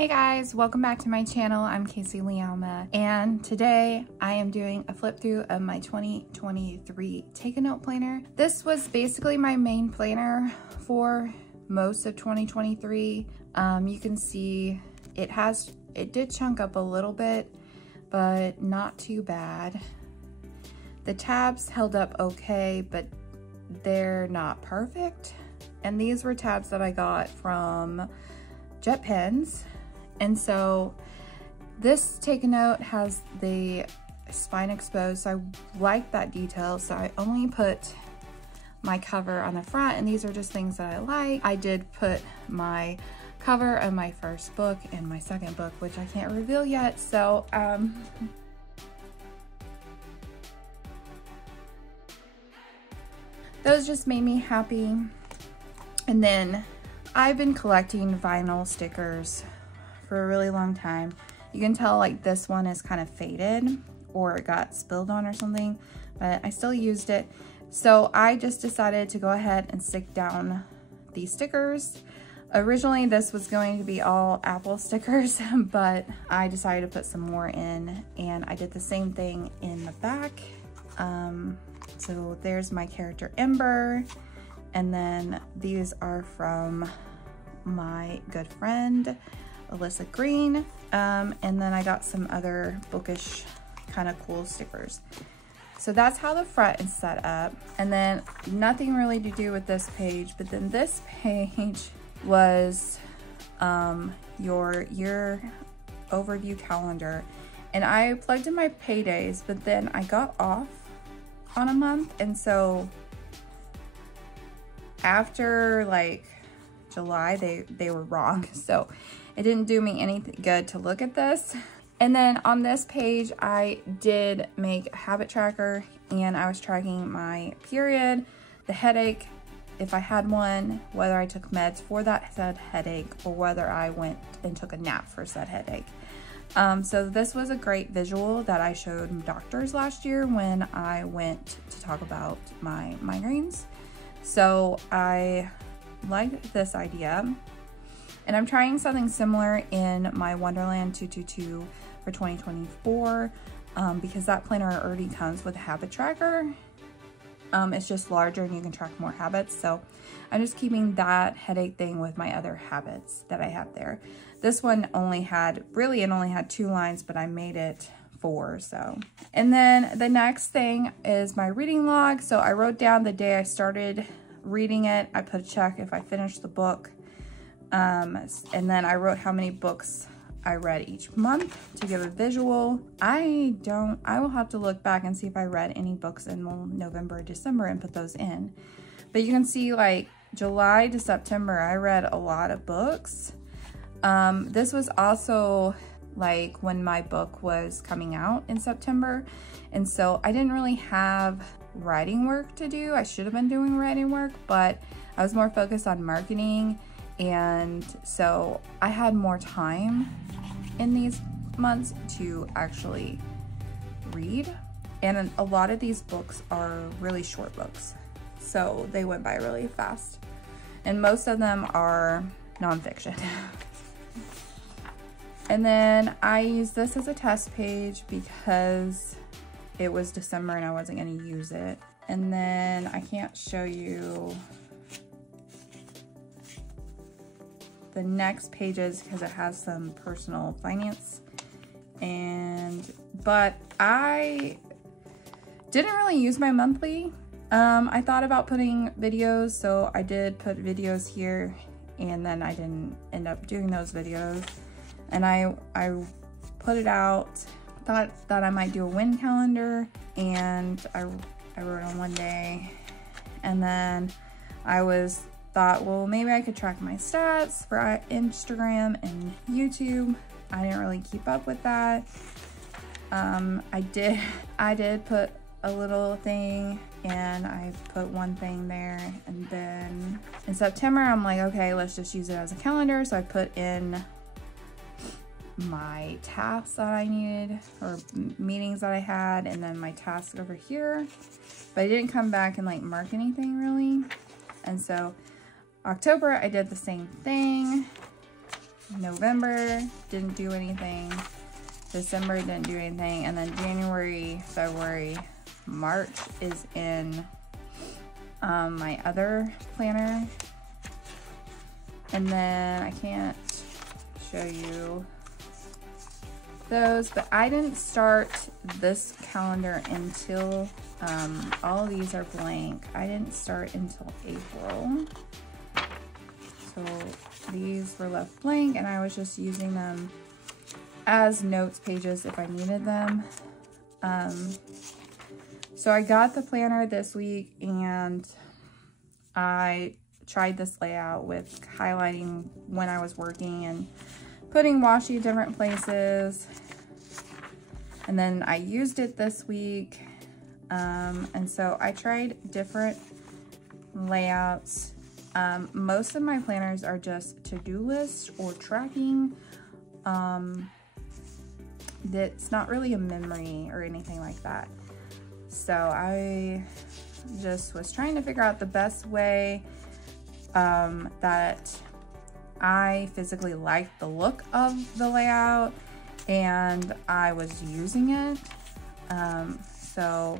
Hey guys, welcome back to my channel. I'm Kasey LeAlma, and today I am doing a flip through of my 2023 Take a Note planner. This was basically my main planner for most of 2023. You can see it did chunk up a little bit, but not too bad. The tabs held up okay, but they're not perfect. And these were tabs that I got from Jet Pens. And so this Take a Note has the spine exposed, so I like that detail. So I only put my cover on the front, and these are just things that I like. I did put my cover of my first book and my second book, which I can't reveal yet. So those just made me happy. And then I've been collecting vinyl stickers for a really long time. You can tell like this one is kind of faded or it got spilled on or something, but I still used it. So I just decided to go ahead and stick down these stickers. Originally this was going to be all Apple stickers, but I decided to put some more in, and I did the same thing in the back. So there's my character Ember, and then these are from my good friend Alyssa Green, and then I got some other bookish kind of cool stickers. So that's how the front is set up. And then nothing really to do with this page, but then this page was your year overview calendar, and I plugged in my paydays, but then I got off on a month, and so after like July they were wrong, so it didn't do me any good to look at this. And then on this page I did make a habit tracker, and I was tracking my period, the headache, if I had one, whether I took meds for that said headache, or whether I went and took a nap for said headache. So this was a great visual that I showed doctors last year when I went to talk about my migraines. So I like this idea, and I'm trying something similar in my Wonderland 222 for 2024 because that planner already comes with a habit tracker. It's just larger and you can track more habits. So I'm just keeping that headache thing with my other habits that I have there. This one only had 2 lines, but I made it 4. So, and then the next thing is my reading log. So I wrote down the day I started reading it. I put a check if I finished the book. And then I wrote how many books I read each month to give a visual. I will have to look back and see if I read any books in November or December and put those in. But you can see like July to September, I read a lot of books. This was also like when my book was coming out in September. And so I didn't really have writing work to do. I should have been doing writing work, but I was more focused on marketing. And so I had more time in these months to actually read. And a lot of these books are really short books, so they went by really fast. And most of them are nonfiction. And then I used this as a test page because it was December and I wasn't going to use it. And then I can't show you the next pages because it has some personal finance, but I didn't really use my monthly. I thought about putting videos, so I did put videos here, and then I didn't end up doing those videos. And I put it out, thought I might do a win calendar, and I wrote on one day, and then thought, well, maybe I could track my stats for Instagram and YouTube. I didn't really keep up with that. I did put a little thing, and I put one thing there, and then in September I'm like, okay, let's just use it as a calendar. So I put in my tasks that I needed, or meetings that I had, and then my task over here, but I didn't come back and like mark anything really. And so October I did the same thing, November, didn't do anything. December, didn't do anything. And then January, February, March is in my other planner. And then I can't show you those, but I didn't start this calendar until, all of these are blank. I didn't start until April. So these were left blank and I was just using them as notes pages if I needed them. So I got the planner this week and I tried this layout with highlighting when I was working and putting washi in different places. And then I used it this week. And so I tried different layouts. Most of my planners are just to-do lists or tracking. That's not really a memory or anything like that. So I just was trying to figure out the best way that I physically liked the look of the layout and I was using it. So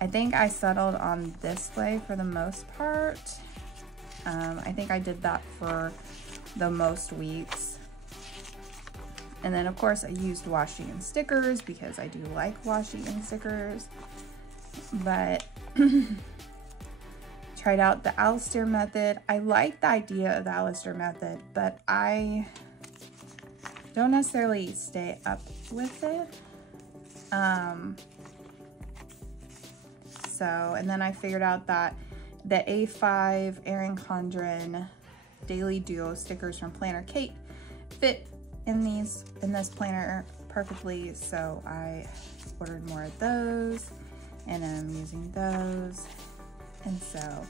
I think I settled on this way for the most part. I think I did that for the most weeks. And then of course I used washi and stickers because I do like washi and stickers. But tried out the Alistair method. I like the idea of the Alistair method, but I don't necessarily stay up with it. And then I figured out that the A5 Erin Condren Daily Duo stickers from Planner Kate fit in this planner perfectly, so I ordered more of those and I'm using those. And so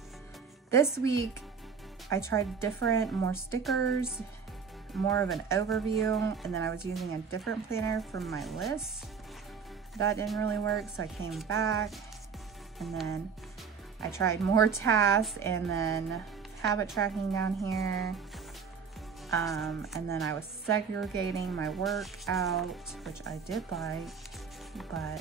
this week I tried more stickers, more of an overview, and then I was using a different planner for my list. That didn't really work, so I came back and then I tried more tasks and then habit tracking down here. And then I was segregating my work out, which I did like, but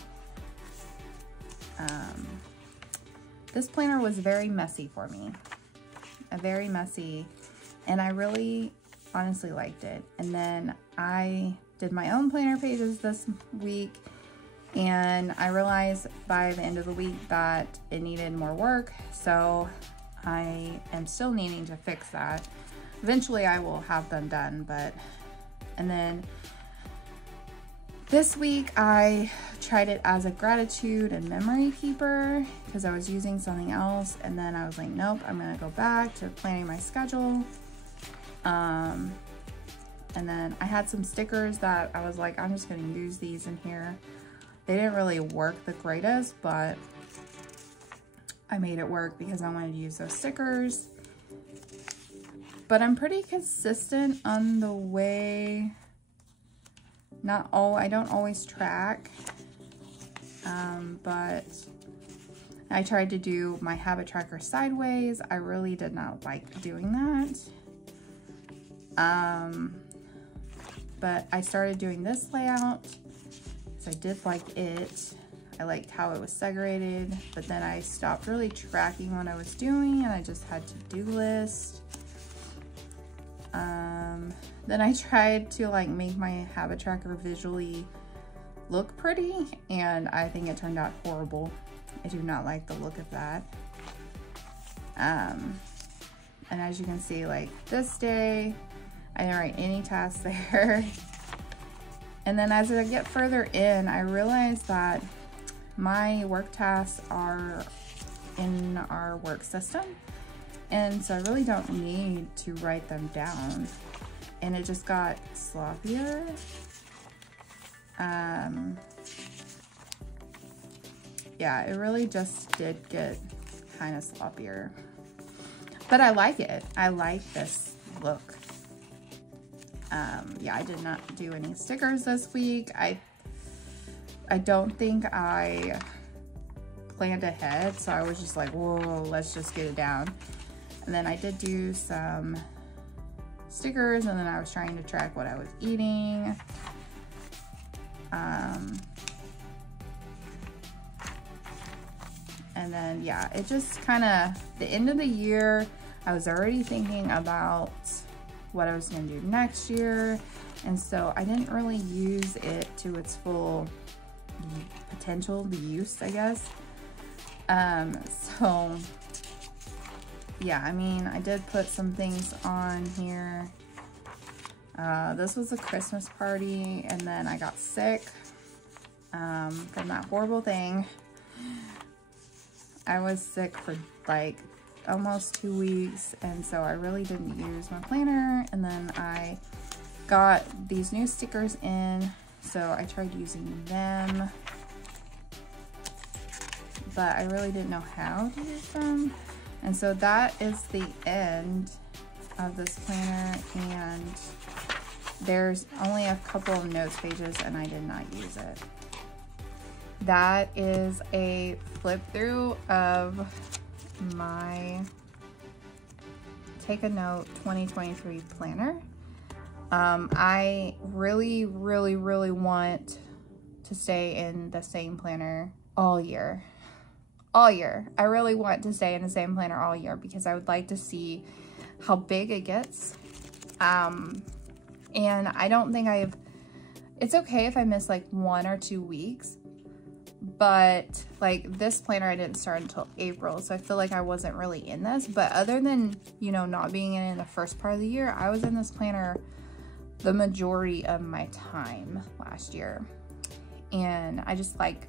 this planner was very messy for me, very messy, and I really honestly liked it. And then I did my own planner pages this week, and I realized by the end of the week that it needed more work, so I am still needing to fix that. Eventually I will have them done, and then this week I tried it as a gratitude and memory keeper because I was using something else, and then I was like, nope, I'm gonna go back to planning my schedule. And then I had some stickers that I was like, I'm just gonna use these in here. They didn't really work the greatest, but I made it work because I wanted to use those stickers. But I'm pretty consistent on the way. I don't always track, but I tried to do my habit tracker sideways. I really did not like doing that. But I started doing this layout, so I did like it. I liked how it was segregated, but then I stopped really tracking what I was doing and I just had to-do list. Then I tried to like make my habit tracker visually look pretty, and I think it turned out horrible. I do not like the look of that. And as you can see, like this day, I didn't write any tasks there. And then as I get further in, I realized that my work tasks are in our work system. And so I really don't need to write them down. And it just got sloppier. Yeah, it really just did get kind of sloppier. But I like it. I like this look. Yeah, I did not do any stickers this week. I don't think I planned ahead, so I was just like, whoa, let's just get it down. And then I did do some stickers, and then I was trying to track what I was eating. And then, yeah, it just kind of, the end of the year, I was already thinking about what I was going to do next year. And so I didn't really use it to its full potential, the use, I guess. So yeah, I mean, I did put some things on here. This was a Christmas party, and then I got sick from that horrible thing. I was sick for like almost 2 weeks, and so I really didn't use my planner. And then I got these new stickers in, so I tried using them, but I really didn't know how to use them. And so that is the end of this planner, and there's only a couple of notes pages, and I did not use it. That is a flip through of my Take a Note 2023 planner. I really want to stay in the same planner all year. All year. I really want to stay in the same planner all year because I would like to see how big it gets. And I don't think it's okay if I miss like 1 or 2 weeks, but like this planner I didn't start until April, so I feel like I wasn't really in this. But other than, you know, not being in the first part of the year, I was in this planner the majority of my time last year, and I just like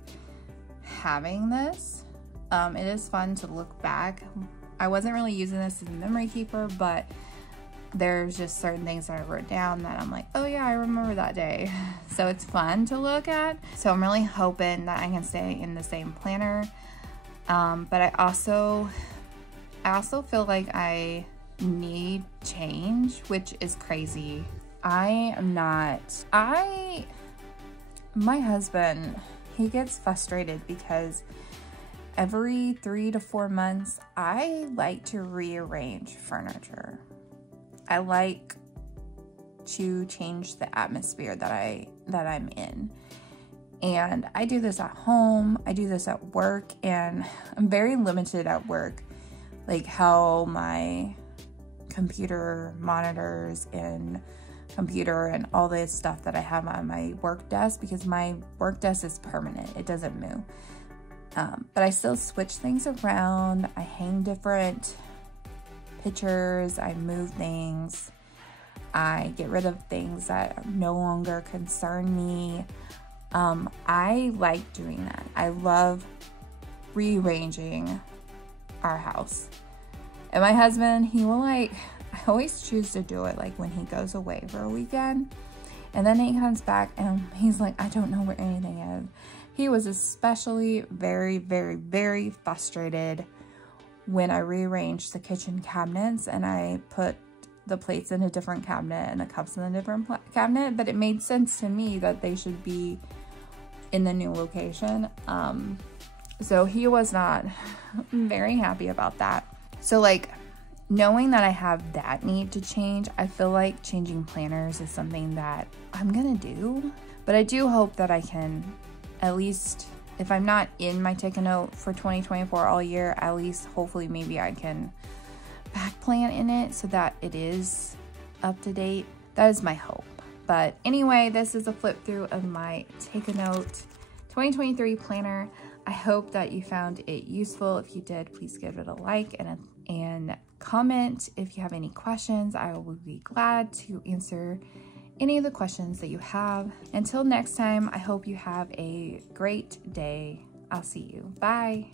having this. It is fun to look back. I wasn't really using this as a memory keeper, but there's just certain things that I wrote down that I'm like, oh yeah, I remember that day. So it's fun to look at. So I'm really hoping that I can stay in the same planner. But I also feel like I need change, which is crazy. My husband, he gets frustrated because every 3 to 4 months, I like to rearrange furniture. I like to change the atmosphere that I'm in. And I do this at home, I do this at work, and I'm very limited at work, like how my computer monitors and computer and all this stuff that I have on my work desk, because my work desk is permanent, it doesn't move. But I still switch things around. I hang different pictures, I move things, I get rid of things that no longer concern me. I like doing that. I love rearranging our house. And my husband, he will I always choose to do it like when he goes away for a weekend. And then he comes back and he's like, I don't know where anything is. He was especially very frustrated when I rearranged the kitchen cabinets and I put the plates in a different cabinet and the cups in a different cabinet, but it made sense to me that they should be in the new location. So he was not very happy about that. So like, knowing that I have that need to change, I feel like changing planners is something that I'm gonna do. But I do hope that I can, at least, if I'm not in my Take a Note for 2024 all year, at least hopefully maybe I can back plan in it so that it is up to date. That is my hope. But anyway, this is a flip through of my Take a Note 2023 planner. I hope that you found it useful. If you did, please give it a like and comment if you have any questions. I will be glad to answer any of the questions that you have. Until next time, I hope you have a great day. I'll see you. Bye.